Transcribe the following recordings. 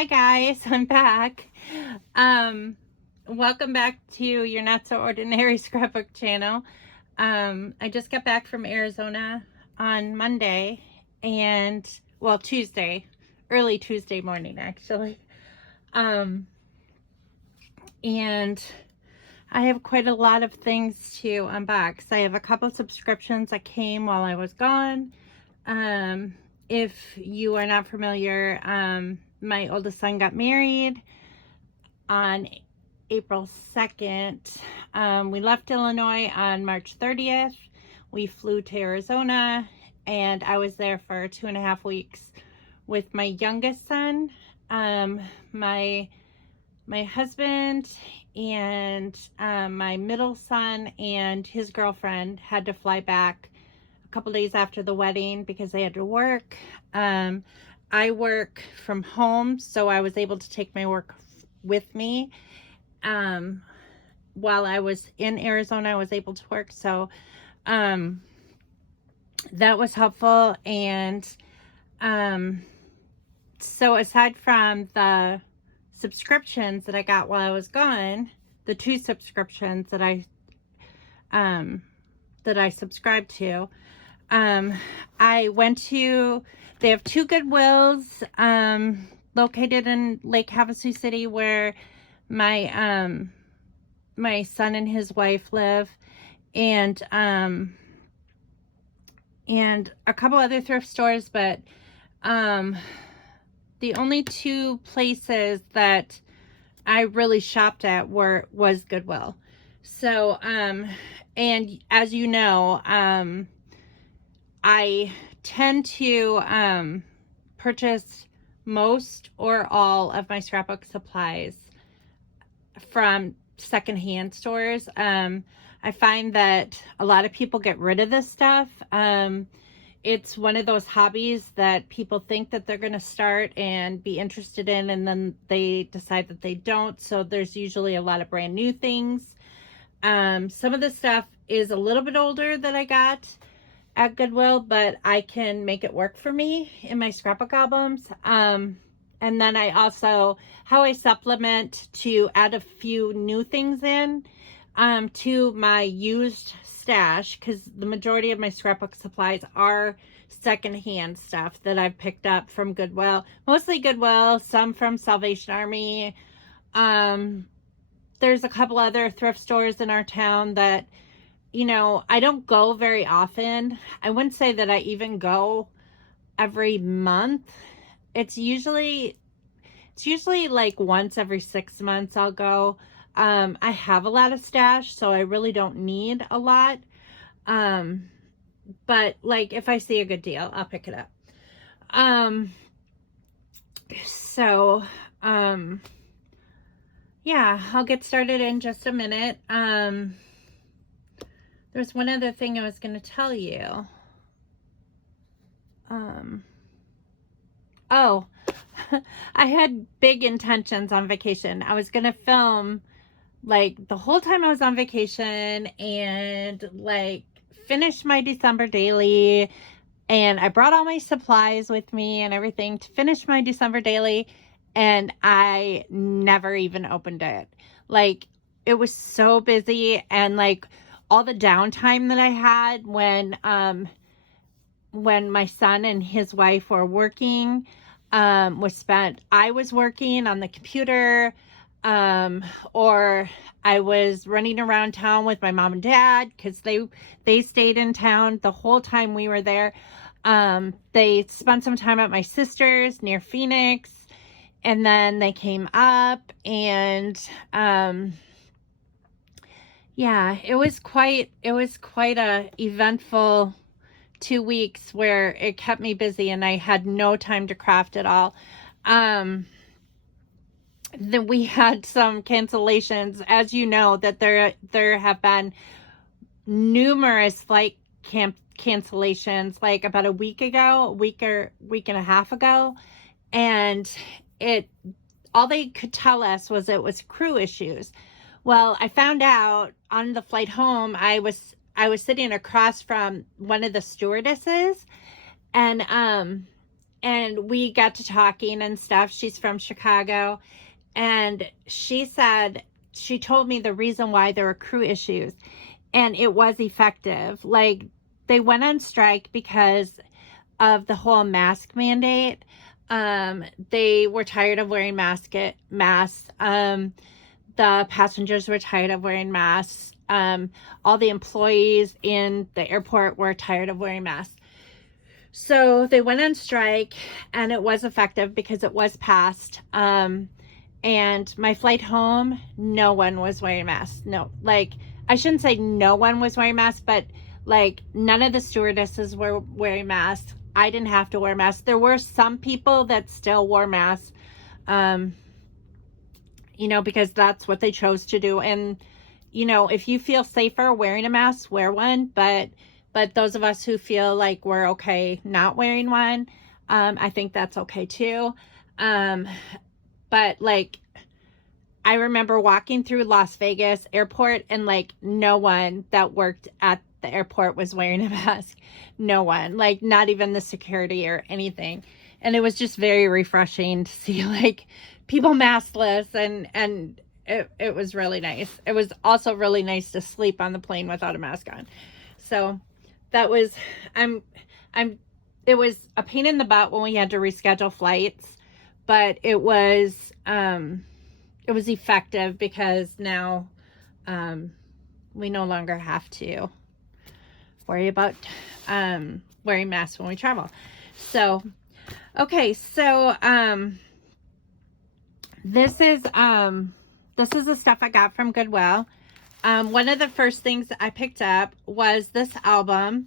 Hi guys, I'm back. Welcome back to your Not So Ordinary Scrapbook channel. I just got back from Arizona on Monday well, Tuesday, early Tuesday morning actually. And I have quite a lot of things to unbox. I have a couple subscriptions that came while I was gone. If you are not familiar, my oldest son got married on April 2nd. We left Illinois on March 30th. We flew to Arizona, and I was there for 2.5 weeks with my youngest son, my husband, and my middle son and his girlfriend had to fly back a couple days after the wedding because they had to work. I work from home, so I was able to take my work with me. While I was in Arizona, I was able to work, so that was helpful. And so aside from the subscriptions that I got while I was gone, the 2 subscriptions that I subscribed to, I went to, they have 2 Goodwills located in Lake Havasu City where my my son and his wife live, and a couple other thrift stores, but the only 2 places that I really shopped at was Goodwill. So and as you know, I tend to purchase most or all of my scrapbook supplies from secondhand stores. I find that a lot of people get rid of this stuff. It's one of those hobbies that people think that they're going to start and be interested in, and then they decide that they don't. So there's usually a lot of brand new things. Some of the stuff is a little bit older that I got at Goodwill, but I can make it work for me in my scrapbook albums. And then I also, how I supplement to add a few new things in to my used stash, because the majority of my scrapbook supplies are secondhand stuff that I've picked up from Goodwill. Mostly Goodwill, some from Salvation Army. There's a couple other thrift stores in our town that, you know, I don't go very often. I wouldn't say that I even go every month. It's usually like once every 6 months I'll go. I have a lot of stash, so I really don't need a lot. But like if I see a good deal, I'll pick it up. Yeah, I'll get started in just a minute. There's one other thing I was going to tell you. Oh, I had big intentions on vacation. I was going to film like the whole time I was on vacation and like finish my December daily. And I brought all my supplies with me and everything to finish my December daily. And I never even opened it. Like, it was so busy, and like all the downtime that I had when my son and his wife were working was spent. I was working on the computer, or I was running around town with my mom and dad because they stayed in town the whole time we were there. They spent some time at my sister's near Phoenix, and then they came up, and yeah, it was quite a eventful 2 weeks where it kept me busy and I had no time to craft at all. Then we had some cancellations, as you know, that there have been numerous flight cancellations, like about a week and a half ago, and all they could tell us was it was crew issues. Well, I found out on the flight home. I was sitting across from one of the stewardesses, and and we got to talking and stuff. She's from Chicago, and she said, she told me the reason why there were crew issues, and it was effective. Like, they went on strike because of the whole mask mandate. They were tired of wearing masks. The passengers were tired of wearing masks. All the employees in the airport were tired of wearing masks. So they went on strike, and it was effective because it was passed. And my flight home, no one was wearing masks. No, like, I shouldn't say no one was wearing masks, but like, none of the stewardesses were wearing masks. I didn't have to wear masks. There were some people that still wore masks, you know, because that's what they chose to do. And, you know, if you feel safer wearing a mask, wear one. But those of us who feel like we're okay not wearing one, I think that's okay too. But like, I remember walking through Las Vegas airport, and like, no one that worked at the airport was wearing a mask. No one, like, not even the security or anything. And it was just very refreshing to see like people maskless, and it was really nice. It was also really nice to sleep on the plane without a mask on. So that was, it was a pain in the butt when we had to reschedule flights, but it was effective because now we no longer have to worry about wearing masks when we travel. So okay, so this is the stuff I got from Goodwill. One of the first things I picked up was this album,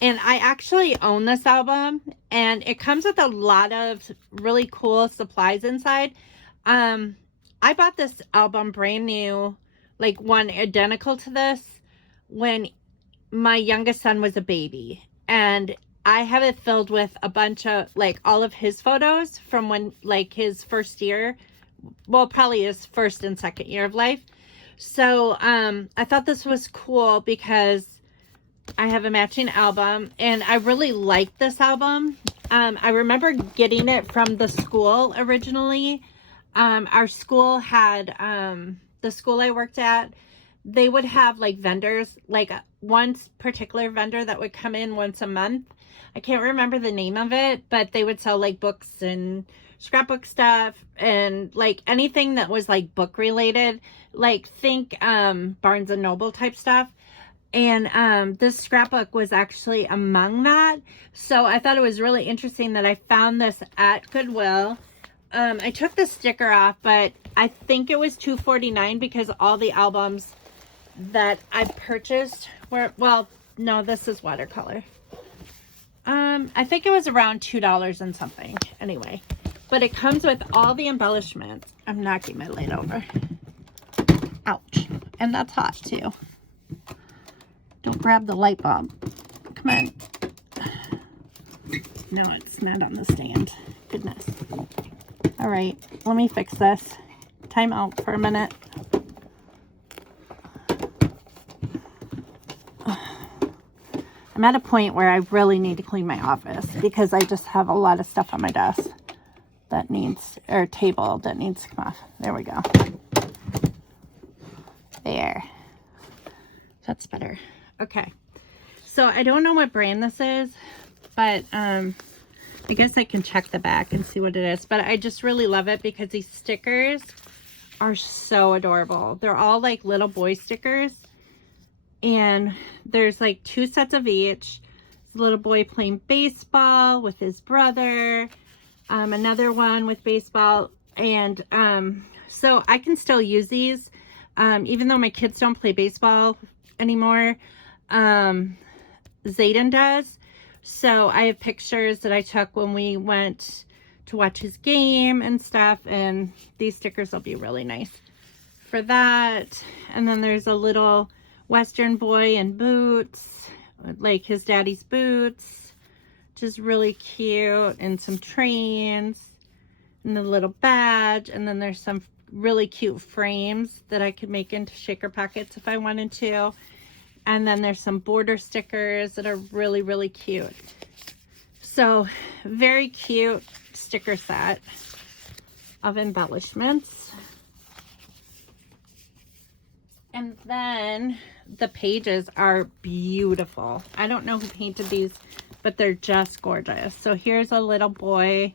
and I actually own this album, and it comes with a lot of really cool supplies inside. I bought this album brand new, like one identical to this, when my youngest son was a baby, and I have it filled with a bunch of like all of his photos from when, like, his first year, well, probably his first and second year of life. So I thought this was cool because I have a matching album, and I really like this album. I remember getting it from the school originally. Our school had, the school I worked at, they would have like vendors, like one particular vendor that would come in once a month. I can't remember the name of it, but they would sell like books and scrapbook stuff and like anything that was like book related, like think Barnes and Noble type stuff. And this scrapbook was actually among that. So I thought it was really interesting that I found this at Goodwill. I took the sticker off, but I think it was $2.49 because all the albums that I purchased were, well, no, this is watercolor. I think it was around $2 and something anyway, but it comes with all the embellishments. I'm knocking my light over. Ouch. And that's hot too. Don't grab the light bulb. Come on. No, it's not on the stand. Goodness. All right, let me fix this. Time out for a minute. I'm at a point where I really need to clean my office because I just have a lot of stuff on my desk that needs, or table that needs to come off. There we go. There. That's better. Okay. So I don't know what brand this is, but I guess I can check the back and see what it is. But I just really love it because these stickers are so adorable. They're all like little boy stickers. And there's like 2 sets of each. This little boy playing baseball with his brother. Another one with baseball. And so I can still use these. Even though my kids don't play baseball anymore. Zayden does. So I have pictures that I took when we went to watch his game and stuff. And these stickers will be really nice for that. And then there's a little Western boy in boots, like his daddy's boots, which is really cute, and some trains, and the little badge, and then there's some really cute frames that I could make into shaker pockets if I wanted to, and then there's some border stickers that are really, really cute. So very cute sticker set of embellishments. And then the pages are beautiful. I don't know who painted these, but they're just gorgeous. So here's a little boy.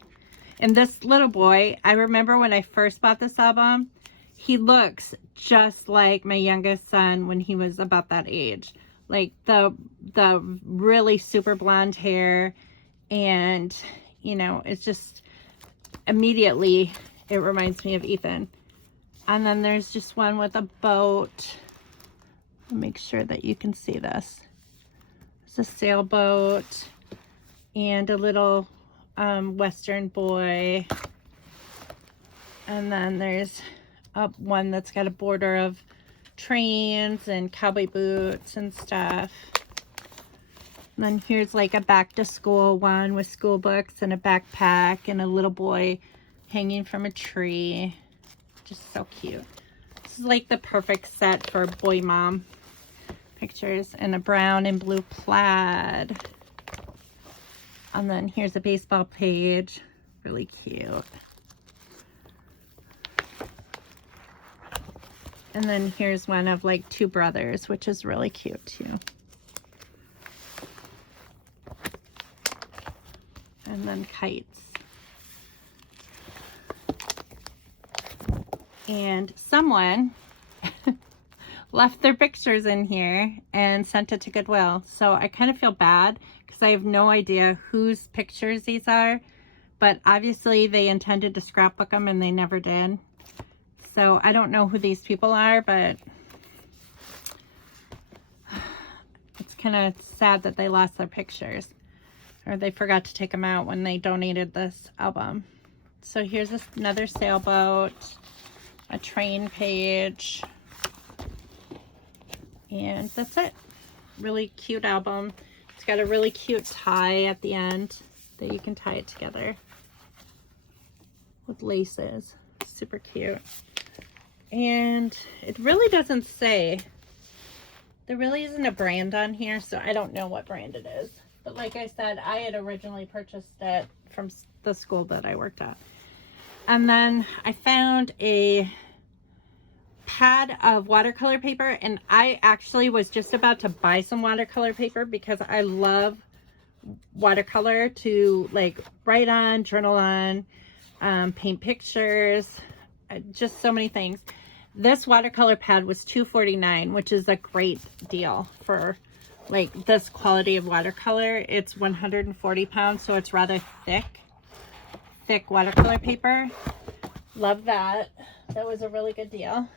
And this little boy, I remember when I first bought this album, he looks just like my youngest son when he was about that age. Like the really super blonde hair, and you know, it's just immediately it reminds me of Ethan. And then there's just one with a boat. I'll make sure that you can see this. It's a sailboat and a little Western boy. And then there's one that's got a border of trains and cowboy boots and stuff. And then here's like a back to school one with school books and a backpack and a little boy hanging from a tree. Just so cute. This is like the perfect set for boy mom pictures, and a brown and blue plaid. And then here's a baseball page. Really cute. And then here's one of like two brothers, which is really cute too. And then kites. And someone left their pictures in here and sent it to Goodwill. So I kind of feel bad because I have no idea whose pictures these are. But obviously they intended to scrapbook them and they never did. So I don't know who these people are, but it's kind of sad that they lost their pictures. Or they forgot to take them out when they donated this album. So here's another sailboat. A train page, and that's it. Really cute album. It's got a really cute tie at the end that you can tie it together with laces. Super cute. And it really doesn't say, there really isn't a brand on here, so I don't know what brand it is. But like I said, I had originally purchased it from the school that I worked at. And then I found a pad of watercolor paper, and I actually was just about to buy some watercolor paper because I love watercolor to like write on, journal on, paint pictures, just so many things. This watercolor pad was $2.49, which is a great deal for like this quality of watercolor. It's 140 pounds, so it's rather thick watercolor paper. Love that. That was a really good deal.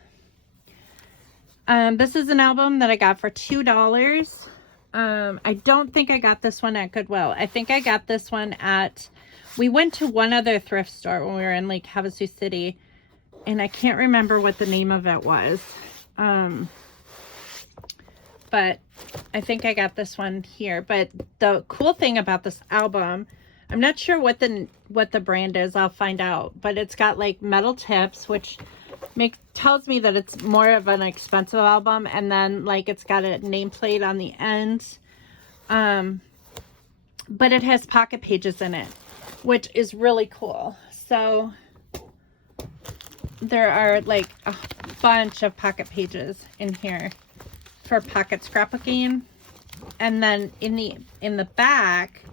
This is an album that I got for $2. I don't think I got this one at Goodwill. I think I got this one at, we went to one other thrift store when we were in like Havasu City, and I can't remember what the name of it was. But I think I got this one here. But the cool thing about this album, I'm not sure what the brand is. I'll find out. But it's got like metal tips, which tells me that it's more of an expensive album. And then like it's got a nameplate on the end. But it has pocket pages in it, which is really cool. So there are like a bunch of pocket pages in here for pocket scrapbooking. And then in the back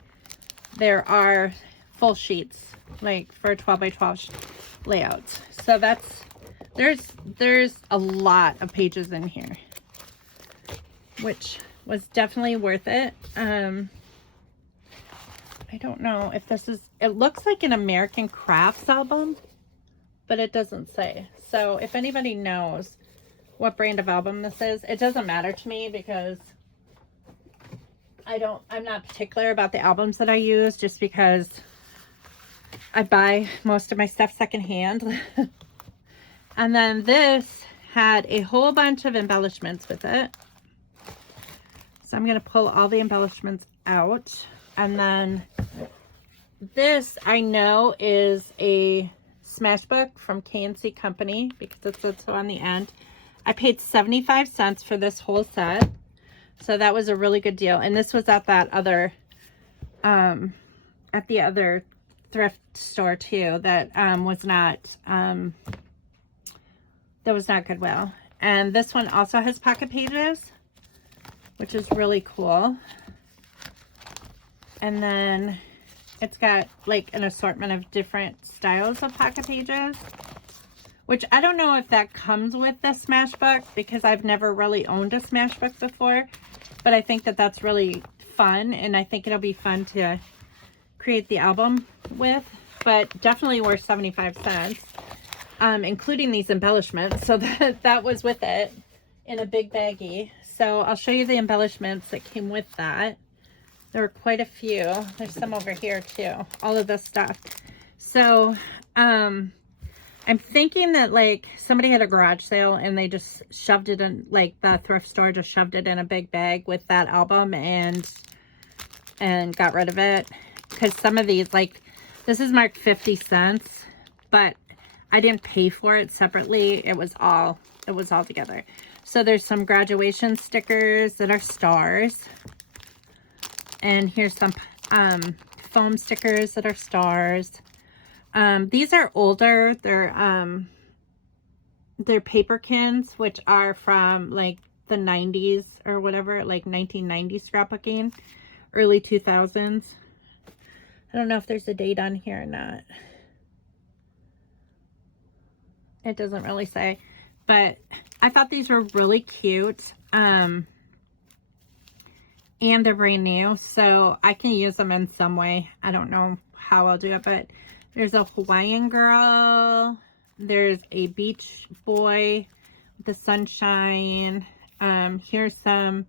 there are full sheets, like for 12 by 12 layouts. So there's a lot of pages in here, which was definitely worth it. I don't know if this is, it looks like an American Crafts album, but it doesn't say. So if anybody knows what brand of album this is, it doesn't matter to me because I'm not particular about the albums that I use, just because I buy most of my stuff secondhand. And then this had a whole bunch of embellishments with it. So I'm going to pull all the embellishments out. And then this I know is a Smashbook from K&C Company because it says so on the end. I paid 75 cents for this whole set. So that was a really good deal. And this was at that other at the other thrift store too that was not Goodwill. And this one also has pocket pages, which is really cool. And then it's got like an assortment of different styles of pocket pages, which I don't know if that comes with the Smashbook because I've never really owned a Smashbook before, but I think that that's really fun, and I think it'll be fun to create the album with, but definitely worth 75 cents, including these embellishments. So that was with it in a big baggie. So I'll show you the embellishments that came with that. There were quite a few. There's some over here too, all of this stuff. So I'm thinking that like somebody had a garage sale and they just shoved it in, like the thrift store just shoved it in a big bag with that album and got rid of it. Because some of these, like this is marked 50 cents, but I didn't pay for it separately. It was all together. So there's some graduation stickers that are stars. And here's some foam stickers that are stars. These are older. They're paperkins, which are from like the 90s or whatever, like 1990 scrapbooking, early 2000s. I don't know if there's a date on here or not. It doesn't really say, but I thought these were really cute. And they're brand new, so I can use them in some way. I don't know how I'll do it, but there's a Hawaiian girl. There's a beach boy with the sunshine. Here's some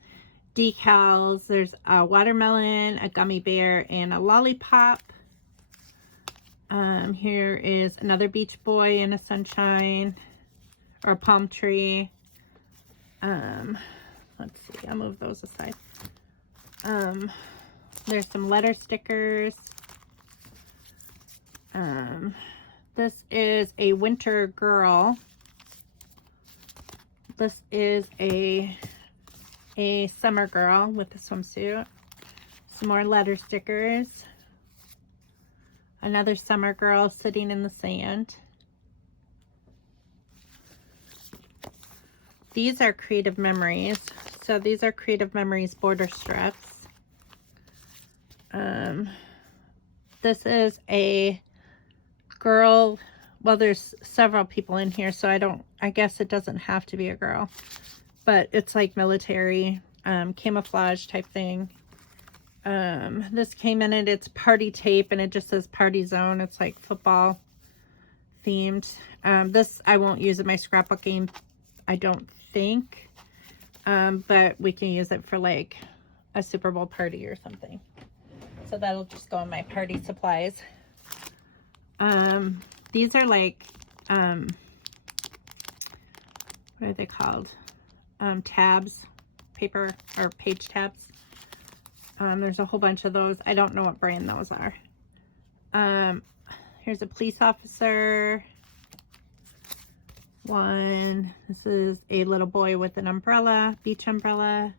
decals. There's a watermelon, a gummy bear, and a lollipop. Here is another beach boy in a sunshine or a palm tree. Let's see, I'll move those aside. There's some letter stickers. This is a winter girl. This is a summer girl with a swimsuit. Some more letter stickers. Another summer girl sitting in the sand. These are Creative Memories. So these are Creative Memories border strips. This is a girl. Well, there's several people in here, so I guess it doesn't have to be a girl, but it's like military, camouflage type thing. This came in and it's party tape and it just says party zone. It's like football themed. This I won't use in my scrapbooking, I don't think, but we can use it for like a Super Bowl party or something. So that'll just go in my party supplies. These are like, what are they called? Tabs, paper or page tabs. There's a whole bunch of those. I don't know what brand those are. Here's a police officer. One. This is a little boy with an umbrella, beach umbrella.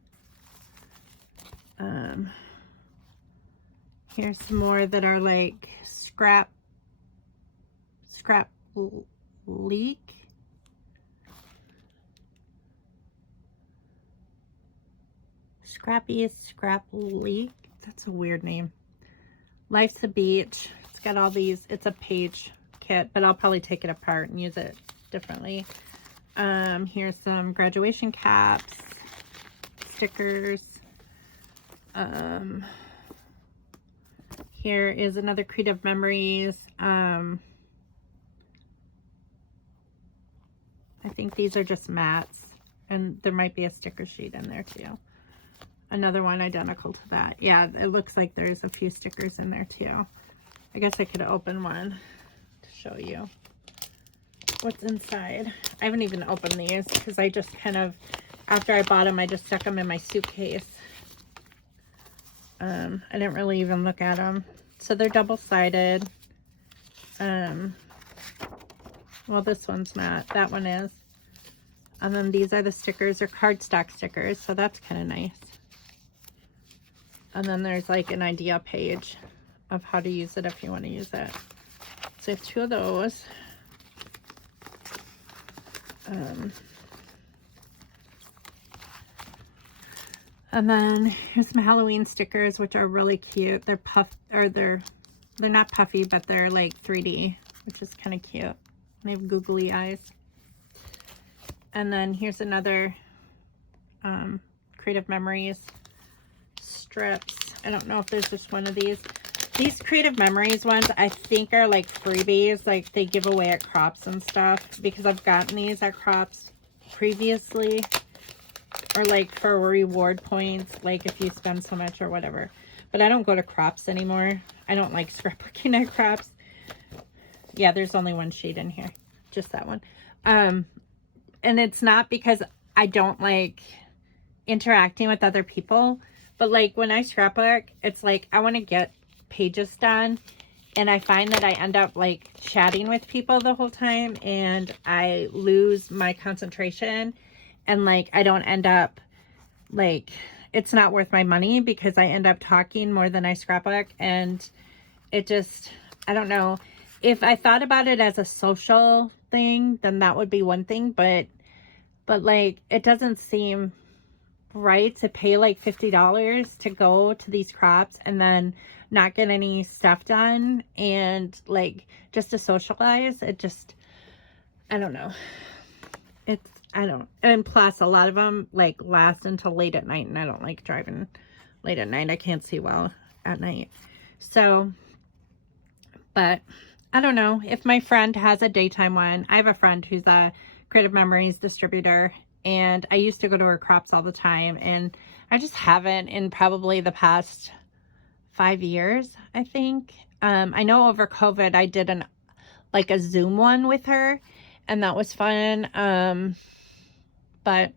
Here's some more that are like scrap leak. Scrappiest scrap leak. That's a weird name. Life's a Beach. It's got all these. It's a page kit, but I'll probably take it apart and use it differently. Here's some graduation caps, stickers. Here is another Creative Memories. I think these are just mats, and there might be a sticker sheet in there too. Another one identical to that. Yeah, it looks like there's a few stickers in there too. I guess I could open one to show you what's inside. I haven't even opened these because I just kind of, after I bought them, I just stuck them in my suitcase. I didn't really even look at them. So they're double-sided. Well, this one's not. That one is. And then these are the stickers, or cardstock stickers, so that's kind of nice. And then there's like an idea page. of how to use it if you want to use it. So I have 2 of those. And then here's some Halloween stickers, which are really cute. They're they're not puffy, but they're like 3D, which is kind of cute. They have googly eyes. And then here's another Creative Memories strips. I don't know if there's just one of these. These Creative Memories ones, I think, are like freebies. Like they give away at crops and stuff, because I've gotten these at crops previously, or like for reward points, like if you spend so much or whatever. But I don't go to crops anymore. I don't like scrapbooking at crops. Yeah, there's only one sheet in here, just that one. And it's not because I don't like interacting with other people, but like when I scrapbook, it's like I want to get pages done, and I find that I end up like chatting with people the whole time, and I lose my concentration, and like I don't end up, like, it's not worth my money because I end up talking more than I scrapbook, and it just, I don't know. If I thought about it as a social thing, then that would be one thing, but like it doesn't seem right to pay like $50 to go to these crops and then not get any stuff done, and like just to socialize. It just, I don't know. And plus a lot of them like last until late at night, and I don't like driving late at night. I can't see well at night. So, but I don't know if my friend has a daytime one. I have a friend who's a Creative Memories distributor, and I used to go to her crops all the time, and I just haven't in probably the past 5 years, I think. I know over COVID I did a Zoom one with her, and that was fun. But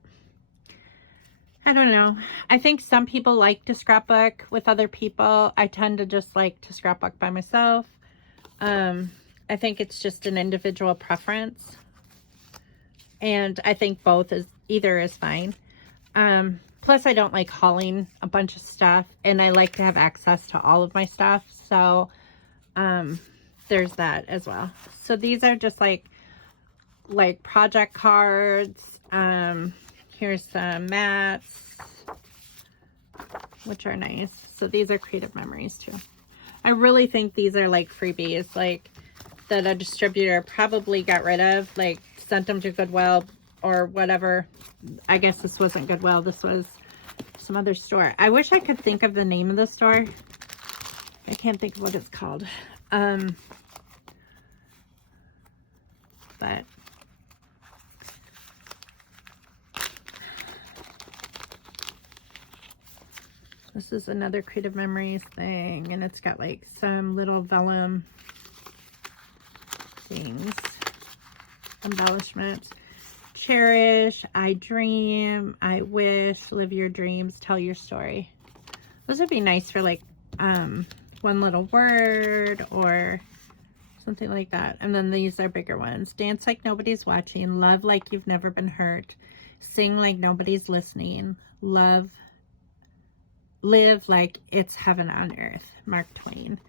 I don't know. I think some people like to scrapbook with other people. I tend to just like to scrapbook by myself. I think it's just an individual preference, and I think either is fine. Plus I don't like hauling a bunch of stuff, and I like to have access to all of my stuff. So, there's that as well. So these are just like project cards. Here's some mats, which are nice. So these are Creative Memories too. I really think these are like freebies, like that a distributor probably got rid of, like sent them to Goodwill or whatever. I guess this wasn't Goodwill. This was some other store. I wish I could think of the name of the store. I can't think of what it's called. But this is another Creative Memories thing, and it's got like some little vellum things, embellishments. Cherish, I dream, I wish, live your dreams, tell your story. Those would be nice for like one little word or something like that. And then these are bigger ones. Dance like nobody's watching, love like you've never been hurt, sing like nobody's listening, live like it's heaven on earth. Mark Twain.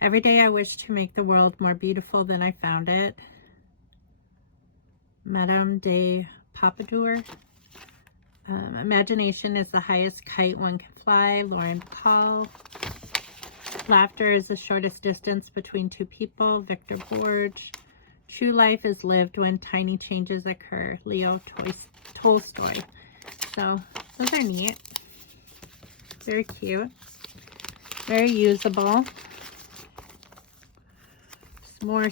Every day I wish to make the world more beautiful than I found it. Madame de Pompadour. Imagination is the highest kite one can fly. Lauren Bacall. Laughter is the shortest distance between two people. Victor Borge. True life is lived when tiny changes occur. Leo Tolstoy. So those are neat. Very cute. Very usable. Some more.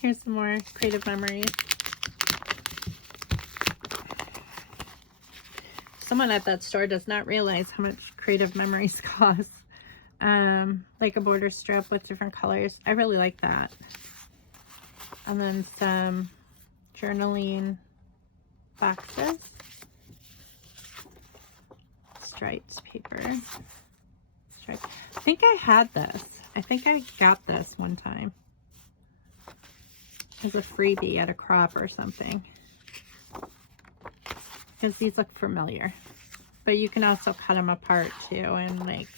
Here's some more Creative Memories. Someone at that store does not realize how much Creative Memories cost. Like a border strip with different colors. I really like that. And then some journaling boxes. Striped paper. I think I had this. I think I got this one time as a freebie at a crop or something, because these look familiar. But you can also cut them apart too and like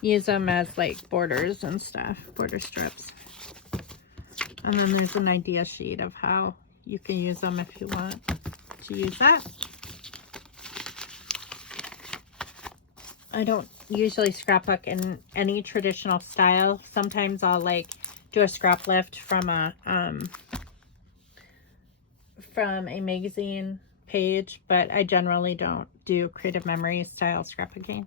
use them as like borders and stuff, border strips. And then there's an idea sheet of how you can use them if you want to use that. I don't usually scrapbook in any traditional style. Sometimes I'll like do a scrap lift from a magazine page, but I generally don't do creative memory style scrapbooking.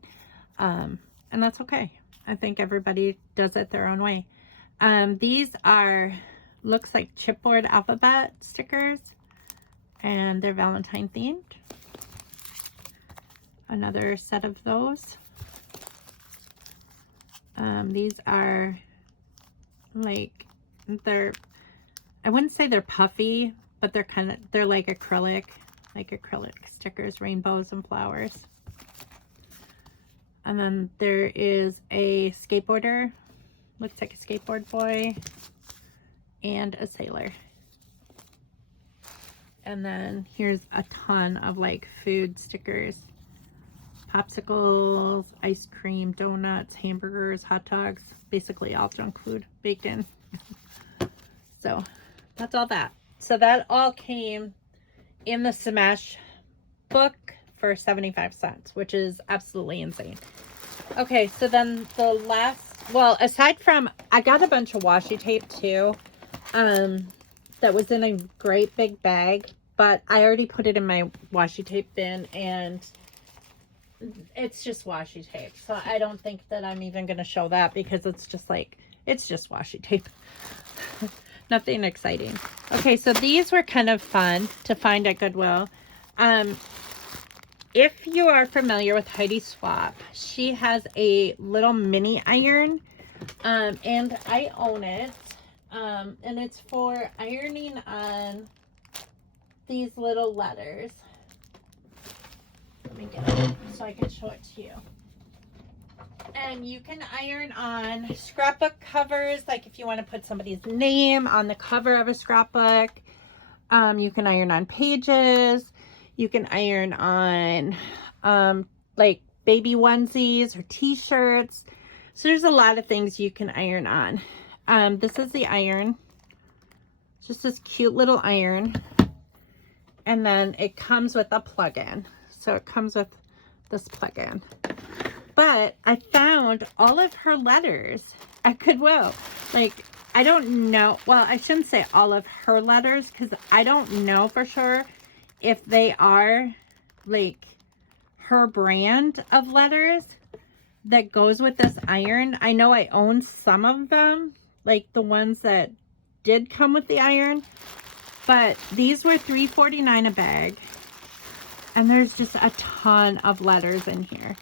And that's okay. I think everybody does it their own way. These are, looks like chipboard alphabet stickers, and they're Valentine themed. Another set of those. These are like, I wouldn't say they're puffy, but they're like acrylic stickers, rainbows and flowers. And then there is a skateboarder, looks like a skateboard boy, and a sailor. And then here's a ton of like food stickers, popsicles, ice cream, donuts, hamburgers, hot dogs, basically all junk food baked in. So that's all that. So that all came in the Smash book for 75 cents, which is absolutely insane. Okay, so then the last, well, aside from, I got a bunch of washi tape too, that was in a great big bag, but I already put it in my washi tape bin, and it's just washi tape. So I don't think that I'm even going to show that, because it's just like, it's just washi tape. Nothing exciting. Okay, so these were kind of fun to find at Goodwill. If you are familiar with Heidi Swapp, she has a little mini iron, and I own it, and it's for ironing on these little letters. Let me get it so I can show it to you. And you can iron on scrapbook covers, like if you want to put somebody's name on the cover of a scrapbook. You can iron on pages. You can iron on like baby onesies or t-shirts. So there's a lot of things you can iron on. This is the iron. It's just this cute little iron. And then it comes with a plug-in. So it comes with this plug-in. But I found all of her letters at Goodwill. Like, I don't know. Well, I shouldn't say all of her letters, because I don't know for sure if they are like her brand of letters that goes with this iron. I know I own some of them, like the ones that did come with the iron, but these were $3.49 a bag, and there's just a ton of letters in here.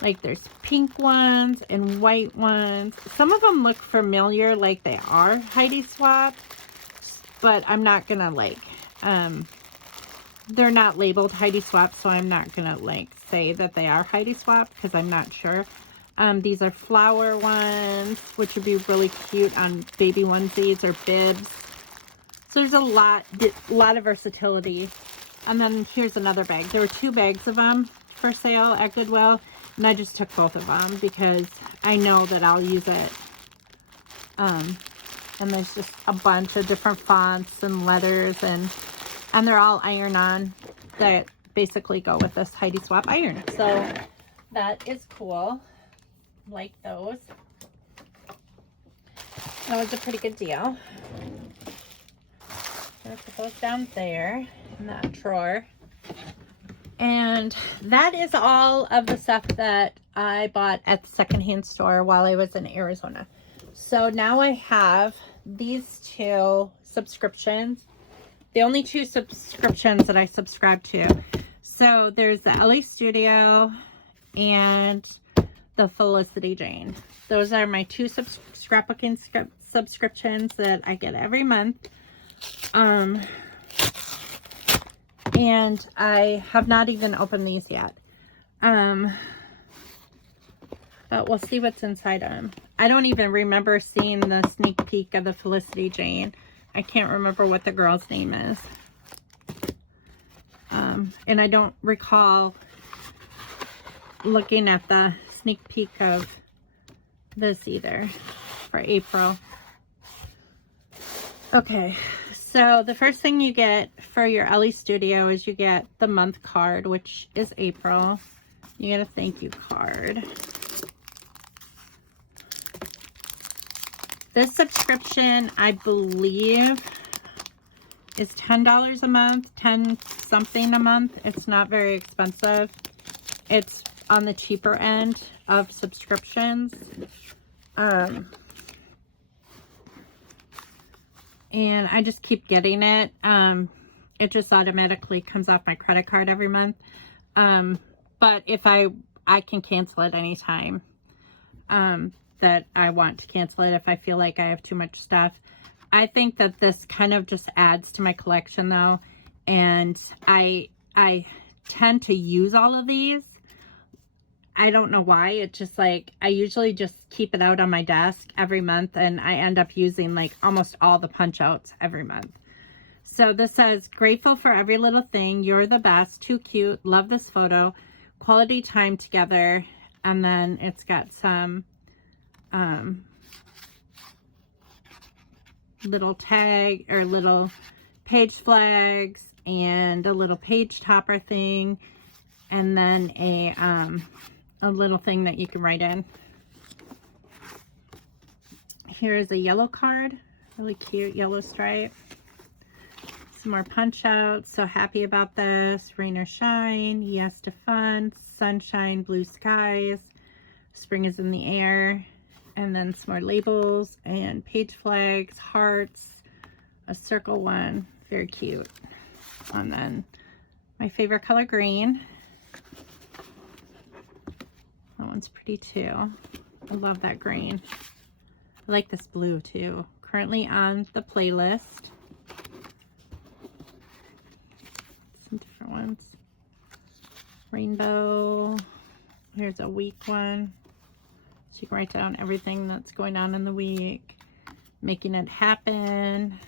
Like there's pink ones and white ones. Some of them look familiar, like they are Heidi Swapp, but I'm not gonna like, they're not labeled Heidi Swapp, so I'm not gonna like say that they are Heidi Swapp, because I'm not sure. These are flower ones, which would be really cute on baby onesies or bibs. So there's a lot of versatility. And then here's another bag. There were 2 bags of them for sale at Goodwill, and I just took both of them because I know that I'll use it. And there's just a bunch of different fonts and letters, and they're all iron-on that basically go with this Heidi Swapp iron. So that is cool. Like those. That was a pretty good deal. I'm gonna put those down there in that drawer. And that is all of the stuff that I bought at the secondhand store while I was in Arizona. So now I have these 2 subscriptions. The only 2 subscriptions that I subscribe to. So there's the Elle Studio and the Felicity Jane. Those are my 2 scrapbooking subscriptions that I get every month. And I have not even opened these yet. But we'll see what's inside them. I don't even remember seeing the sneak peek of the Felicity Jane. I can't remember what the girl's name is. And I don't recall looking at the sneak peek of this either for April. Okay, so the first thing you get for your Elle Studio is you get the month card, which is April. You get a thank you card. This subscription, I believe, is $10 a month, 10 something a month. It's not very expensive. It's on the cheaper end of subscriptions. And I just keep getting it. It just automatically comes off my credit card every month. But if I can cancel it anytime that I want to cancel it if I feel like I have too much stuff. I think that this kind of just adds to my collection though. And I tend to use all of these. I don't know why. It's just like, I usually just keep it out on my desk every month and I end up using like almost all the punch outs every month. So this says, grateful for every little thing. You're the best. Too cute. Love this photo. Quality time together. And then it's got some little tag or little page flags and a little page topper thing. And then a little thing that you can write in. Here is a yellow card, really cute yellow stripe. Some more punch outs. So happy about this. Rain or shine, yes to fun, sunshine, blue skies, spring is in the air. And then some more labels and page flags, hearts, a circle one, very cute. And then my favorite color, green. That one's pretty too. I love that green. I like this blue too. Currently on the playlist. Some different ones. Rainbow. Here's a week one. So you can write down everything that's going on in the week. Making it happen.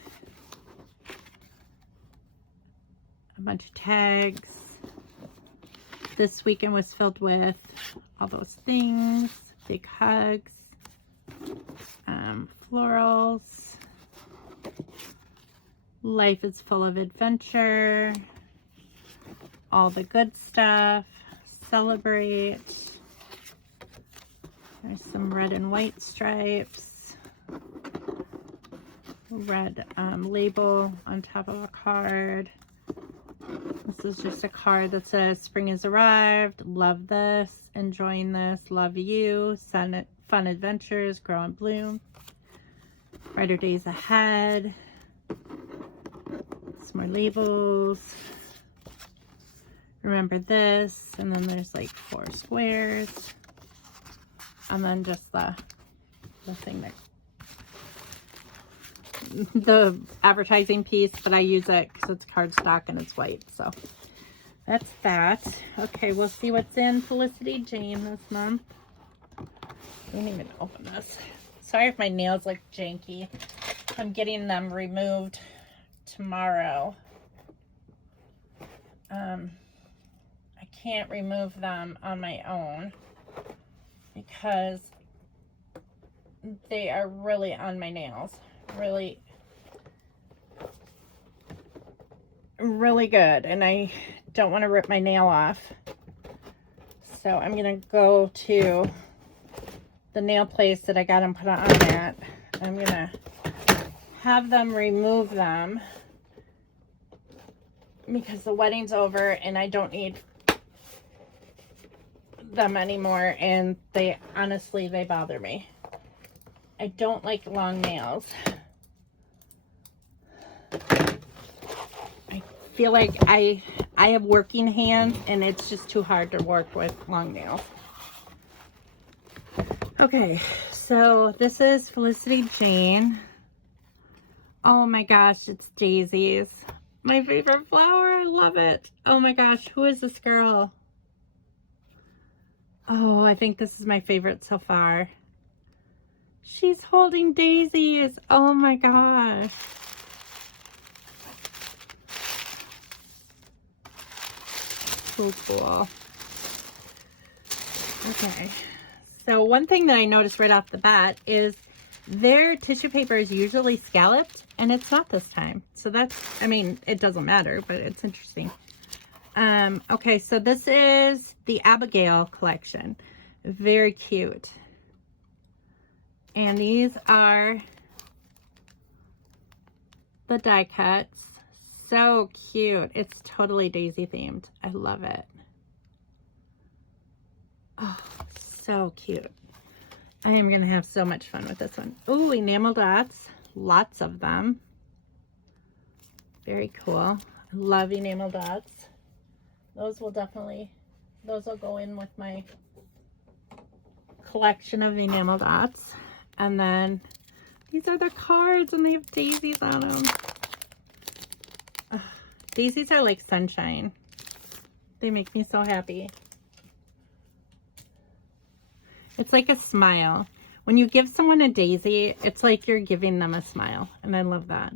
A bunch of tags. This weekend was filled with all those things, big hugs, florals. Life is full of adventure, all the good stuff, celebrate. There's some red and white stripes, red label on top of a card. This is just a card that says, spring has arrived, love this, enjoying this, love you, fun adventures, grow and bloom, brighter days ahead, some more labels, remember this, and then there's like 4 squares, and then just the thing that, the advertising piece, but I use it because it's cardstock and it's white. So that's that. Okay, we'll see what's in Felicity Jane this month. I didn't even open this. Sorry if my nails look janky. I'm getting them removed tomorrow. I can't remove them on my own because they are really on my nails. Really good, and I don't want to rip my nail off, so I'm gonna go to the nail place that I got them put on at. I'm gonna have them remove them because the wedding's over and I don't need them anymore, and they honestly, they bother me. I don't like long nails. I feel like I have working hands and it's just too hard to work with long nails. Okay, so this is Felicity Jane. Oh my gosh, it's daisies. My favorite flower, I love it. Oh my gosh, who is this girl? Oh, I think this is my favorite so far. She's holding daisies. Oh my gosh. So cool. Okay, So one thing that I noticed right off the bat is their tissue paper is usually scalloped, and it's not this time. So that's, I mean, it doesn't matter, but it's interesting. Okay, so this is the Abigail Collection. Very cute. And these are the die cuts. So cute. It's totally daisy themed. I love it. Oh, so cute. I am going to have so much fun with this one. Oh, enamel dots. Lots of them. Very cool. I love enamel dots. Those will go in with my collection of enamel dots. And then these are the cards, and they have daisies on them. Ugh, daisies are like sunshine. They make me so happy. It's like a smile. When you give someone a daisy, it's like you're giving them a smile, and I love that.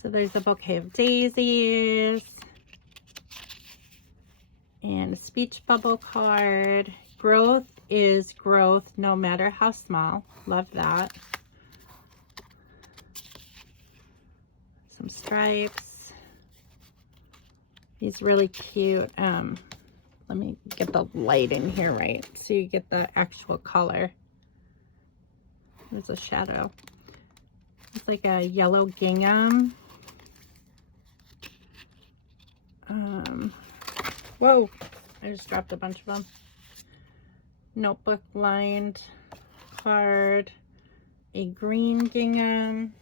So there's a bouquet of daisies and a speech bubble card. Growth is growth no matter how small. Love that. Some stripes. These really cute. Let me get the light in here right so you get the actual color. There's a shadow. It's like a yellow gingham. Whoa, I just dropped a bunch of them. Notebook lined card, a green gingham.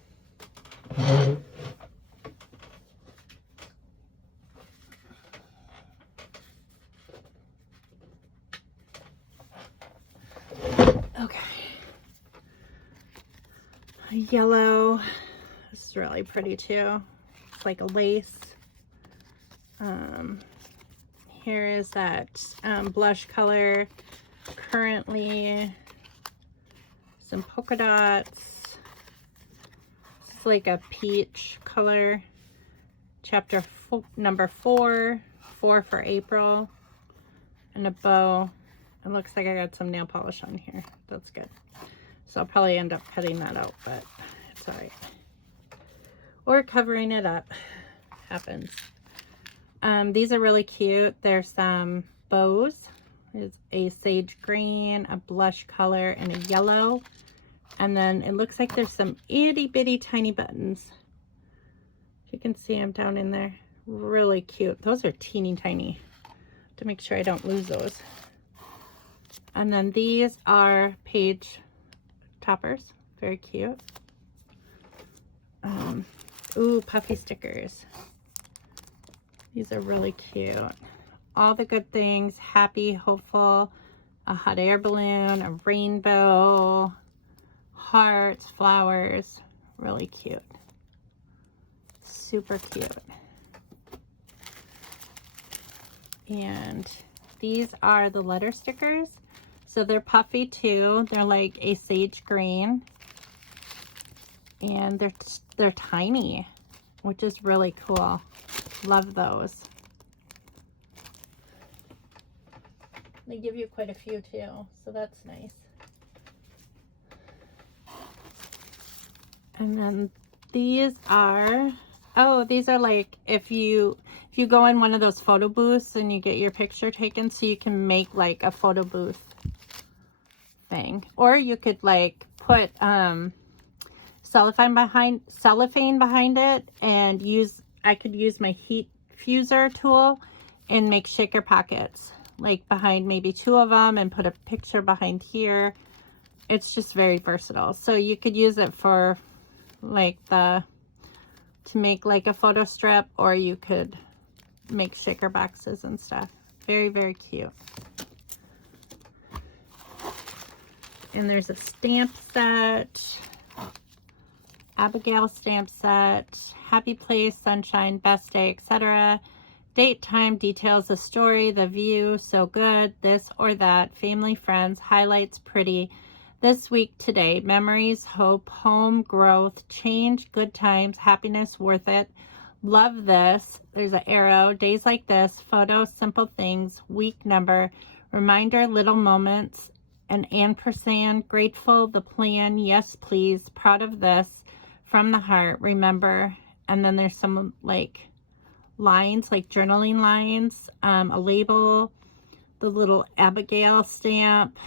Okay. A yellow. This is really pretty too. It's like a lace. Here is that blush color. Currently some polka dots. It's like a peach color. Chapter number 4 for April, and a bow. It looks like I got some nail polish on here. That's good. So I'll probably end up cutting that out, but it's all right. Or covering it up. Happens. These are really cute. There's some bows. There's a sage green, a blush color, and a yellow. And then it looks like there's some itty bitty tiny buttons. If you can see them down in there. Really cute. Those are teeny tiny. To make sure I don't lose those. And then these are page toppers. Very cute. Ooh, puffy stickers. These are really cute. All the good things. Happy, hopeful, a hot air balloon, a rainbow, hearts, flowers. Really cute. Super cute. And these are the letter stickers. So they're puffy too. They're like a sage green. And they're tiny, which is really cool. Love those. They give you quite a few too, so that's nice. And then these are, oh, these are like if you go in one of those photo booths and you get your picture taken, so you can make like a photo booth thing. Or you could like put cellophane behind it, and I could use my heat fuser tool and make shaker pockets like behind maybe 2 of them, and put a picture behind here. It's just very versatile. So you could use it for like to make like a photo strip, or you could make shaker boxes and stuff. Very, very cute. And there's a stamp set. Abigail stamp set. Happy place, sunshine, best day, etc. Date, time, details, the story, the view, so good, this or that, family, friends, highlights, pretty, this week, today, memories, hope, home, growth, change, good times, happiness, worth it, love this, there's an arrow, days like this, photos, simple things, week number, reminder, little moments, an ampersand, grateful, the plan, yes please, proud of this, from the heart, remember. And then there's some like lines, like journaling lines, a label, the little Abigail stamp,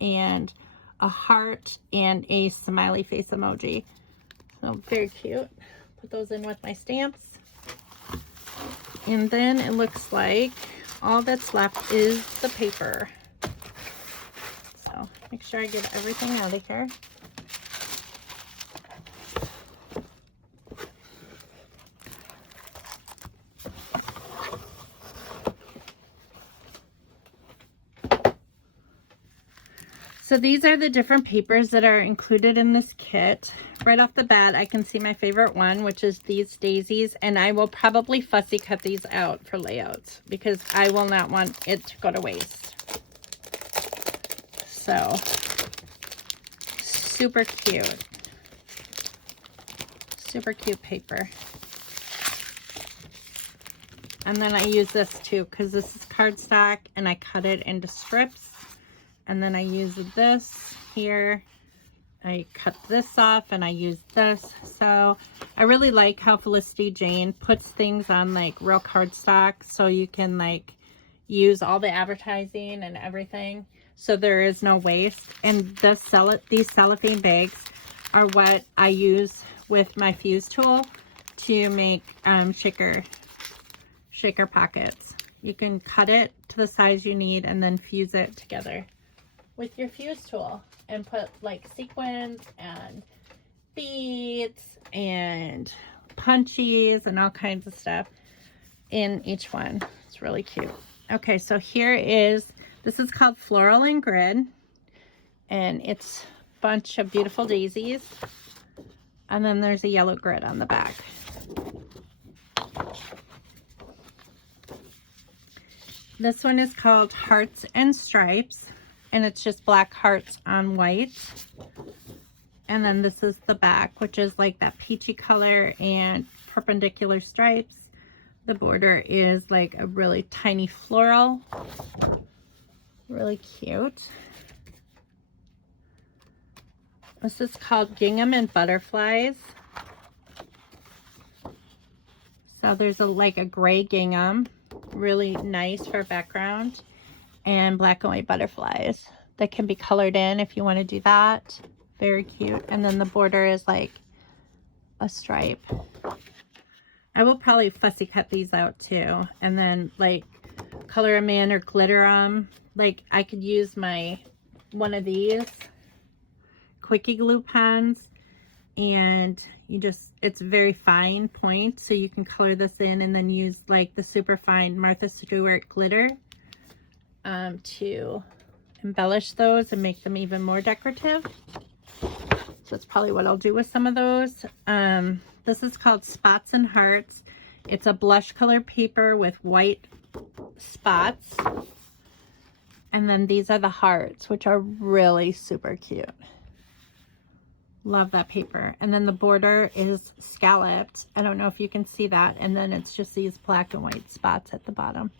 and a heart and a smiley face emoji. So very cute. Put those in with my stamps. And then it looks like all that's left is the paper. So make sure I get everything out of here. So these are the different papers that are included in this kit. Right off the bat, I can see my favorite one, which is these daisies, and I will probably fussy cut these out for layouts because I will not want it to go to waste. So, super cute. Super cute paper. And then I use this too because this is cardstock and I cut it into strips. And then I use this here. I cut this off and I use this. So I really like how Felicity Jane puts things on like real cardstock so you can like use all the advertising and everything. So there is no waste. And these cellophane bags are what I use with my fuse tool to make shaker pockets. You can cut it to the size you need and then fuse it together with your fuse tool and put like sequins and beads and punchies and all kinds of stuff in each one. It's really cute. Okay, so this is called Floral and Grid, and it's a bunch of beautiful daisies, and then there's a yellow grid on the back. This one is called Hearts and Stripes, and it's just black hearts on white. And then this is the back, which is like that peachy color and perpendicular stripes. The border is like a really tiny floral. Really cute. This is called Gingham and Butterflies. So there's like a gray gingham, really nice for background, and black and white butterflies that can be colored in if you want to do that. Very cute. And then the border is like a stripe. I will probably fussy cut these out too, and then like color them in or glitter them. Like I could use one of these quickie glue pens, and it's very fine point, so you can color this in and then use like the super fine Martha Stewart glitter to embellish those and make them even more decorative. So that's probably what I'll do with some of those. This is called Spots and Hearts. It's a blush color paper with white spots. And then these are the hearts, which are really super cute. Love that paper. And then the border is scalloped. I don't know if you can see that. And then it's just these black and white spots at the bottom.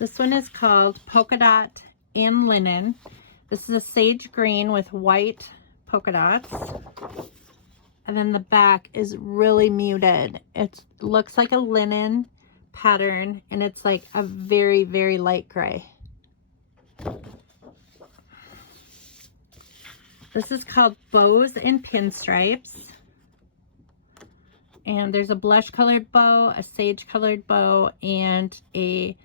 This one is called Polka Dot and Linen. This is a sage green with white polka dots. And then the back is really muted. It looks like a linen pattern, and it's like a very, very light gray. This is called Bows and Pinstripes. And there's a blush colored bow, a sage colored bow, and a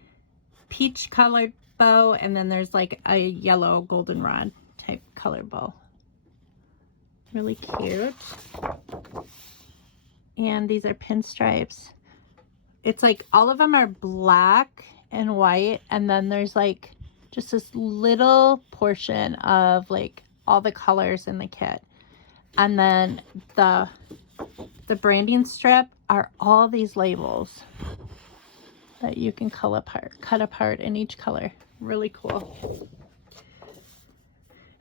peach colored bow, and then there's like a yellow goldenrod type color bow. Really cute. And these are pinstripes. It's like all of them are black and white, and then there's like just this little portion of like all the colors in the kit. And then the branding strip are all these labels that you can cut apart in each color. Really cool.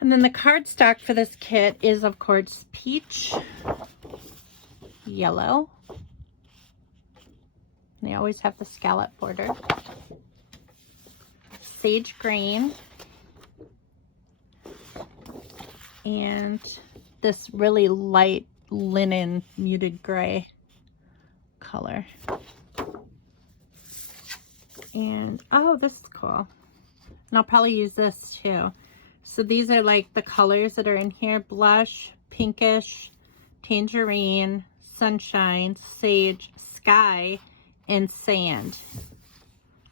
And then the cardstock for this kit is, of course, peach, yellow. They always have the scallop border. sage green and this really light linen muted gray color. And oh, this is cool. And I'll probably use this too. So these are like the colors that are in here: blush, pinkish, tangerine, sunshine, sage, sky, and sand.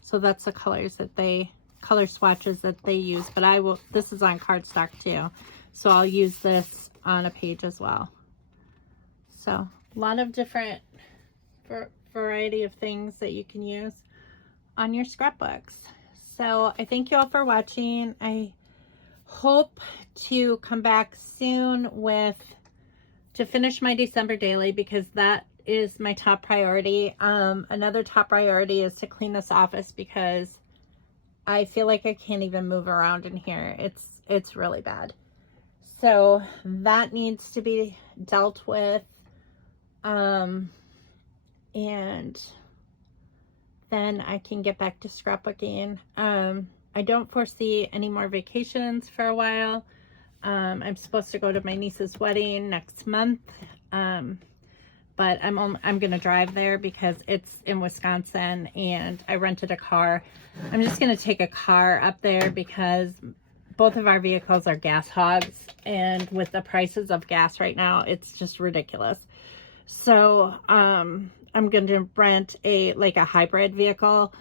So that's the colors that color swatches that they use. But this is on cardstock too. So I'll use this on a page as well. So a lot of different variety of things that you can use on your scrapbooks. So I thank you all for watching. I hope to come back soon to finish my December daily, because that is my top priority. Another top priority is to clean this office, because I feel like I can't even move around in here. It's really bad. So that needs to be dealt with. And then I can get back to scrapbooking. I don't foresee any more vacations for a while. I'm supposed to go to my niece's wedding next month. But I'm gonna drive there because it's in Wisconsin and I rented a car. I'm just gonna take a car up there because both of our vehicles are gas hogs, and with the prices of gas right now, it's just ridiculous. So I'm going to rent a hybrid vehicle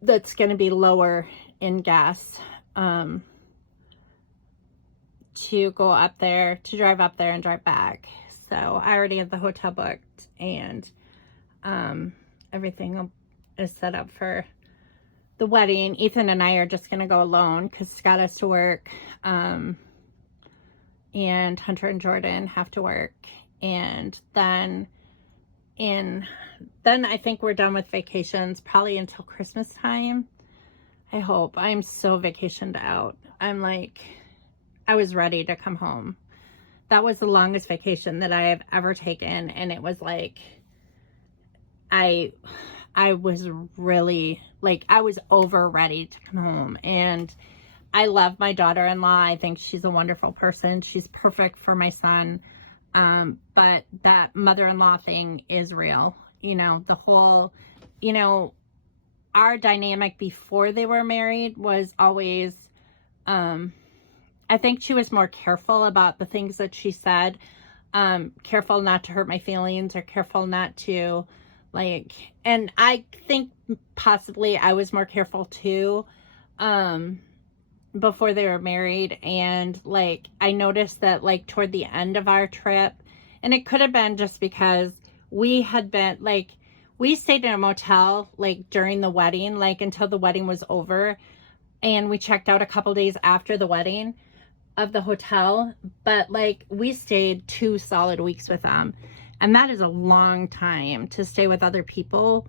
that's going to be lower in gas to go up there, to drive up there and drive back. So I already have the hotel booked, and everything is set up for the wedding. Ethan and I are just going to go alone because Scott has to work, and Hunter and Jordan have to work. And then I think we're done with vacations probably until Christmas time. I hope. I'm so vacationed out. I was ready to come home. That was the longest vacation that I have ever taken, and it was like I was really I was over ready to come home. And I love my daughter-in-law. I think she's a wonderful person. She's perfect for my son. But that mother-in-law thing is real. The whole, our dynamic before they were married was always, I think she was more careful about the things that she said, careful not to hurt my feelings, or careful not to and I think possibly I was more careful too, before they were married. And I noticed that toward the end of our trip, and it could have been just because we had been we stayed in a motel during the wedding, until the wedding was over, and we checked out a couple days after the wedding of the hotel. But we stayed 2 solid weeks with them, and that is a long time to stay with other people.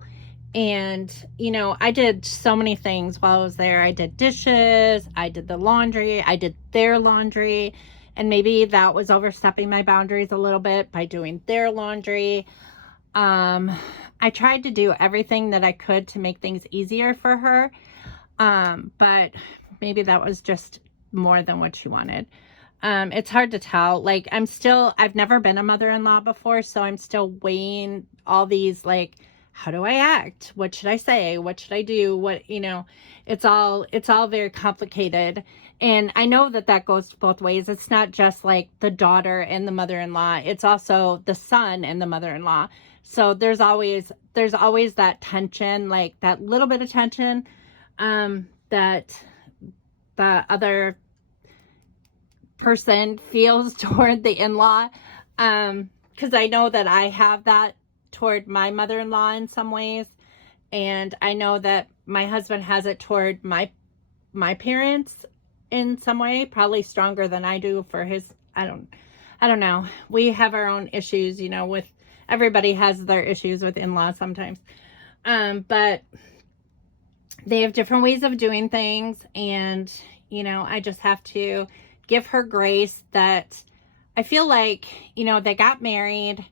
And I did so many things while I was there. I did dishes, I did the laundry, I did their laundry, and maybe that was overstepping my boundaries a little bit by doing their laundry. I tried to do everything that I could to make things easier for her, but maybe that was just more than what she wanted. It's hard to tell. I've never been a mother-in-law before, so I'm still weighing all these how do I act? What should I say? What should I do? It's all very complicated. And I know that goes both ways. It's not just the daughter and the mother-in-law. It's also the son and the mother-in-law. So there's always that tension, that little bit of tension, that the other person feels toward the in-law. 'Cause I know that I have that toward my mother-in-law in some ways, and I know that my husband has it toward my parents in some way, probably stronger than I do for his. I don't know. We have our own issues, with everybody has their issues with in-laws sometimes, but they have different ways of doing things. And I just have to give her grace that I feel they got married.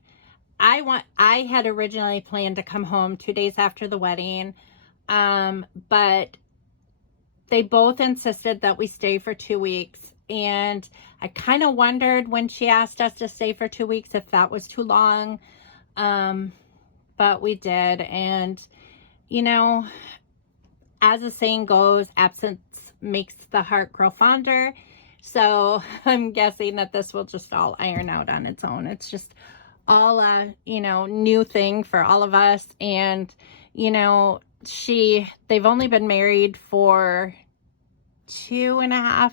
I had originally planned to come home 2 days after the wedding, but they both insisted that we stay for 2 weeks. And I kind of wondered when she asked us to stay for 2 weeks if that was too long. But we did. And, you know, as the saying goes, absence makes the heart grow fonder. So I'm guessing that this will just all iron out on its own. It's just all a, you know, new thing for all of us. And, you know, they've only been married for 2.5,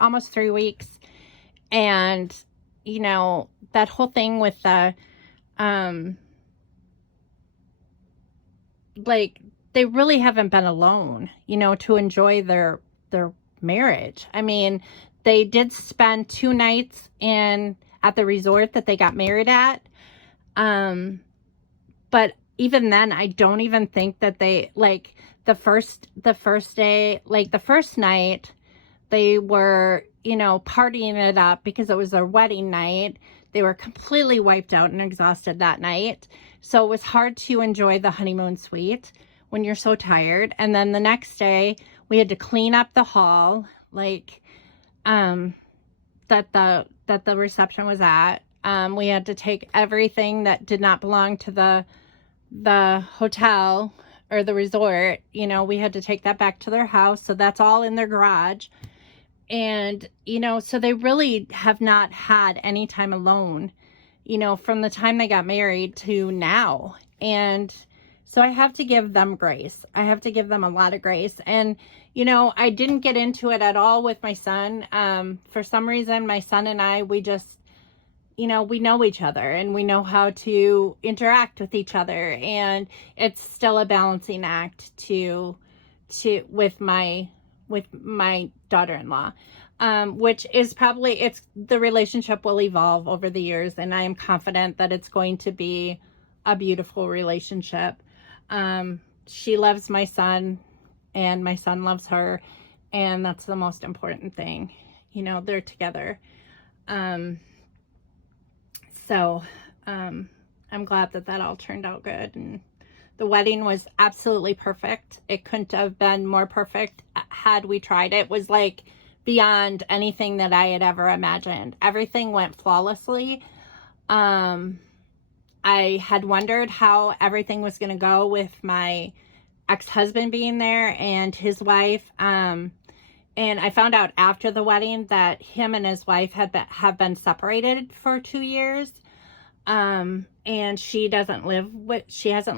almost 3 weeks. And, you know, that whole thing with the, like, they really haven't been alone, you know, to enjoy their marriage. I mean, they did spend 2 nights at the resort that they got married at. But even then, I don't even think that they, like, the first day, like the first night, they were, you know, partying it up because it was their wedding night. They were completely wiped out and exhausted that night. So it was hard to enjoy the honeymoon suite when you're so tired. And then the next day, we had to clean up the hall, like, that the reception was at. We had to take everything that did not belong to the hotel or the resort, you know, we had to take that back to their house. So that's all in their garage. And, you know, so they really have not had any time alone, you know, from the time they got married to now. And so I have to give them grace. I have to give them a lot of grace. And, you know, I didn't get into it at all with my son. For some reason, my son and I, we just, you know, we know each other and we know how to interact with each other. And it's still a balancing act with my daughter-in-law, which is probably, the relationship will evolve over the years. And I am confident that it's going to be a beautiful relationship. She loves my son and my son loves her. And that's the most important thing. You know, they're together. So, I'm glad that all turned out good. And the wedding was absolutely perfect. It couldn't have been more perfect had we tried. It was like beyond anything that I had ever imagined. Everything went flawlessly. I had wondered how everything was going to go with my ex-husband being there and his wife. And I found out after the wedding that him and his wife have been separated for 2 years. And she hasn't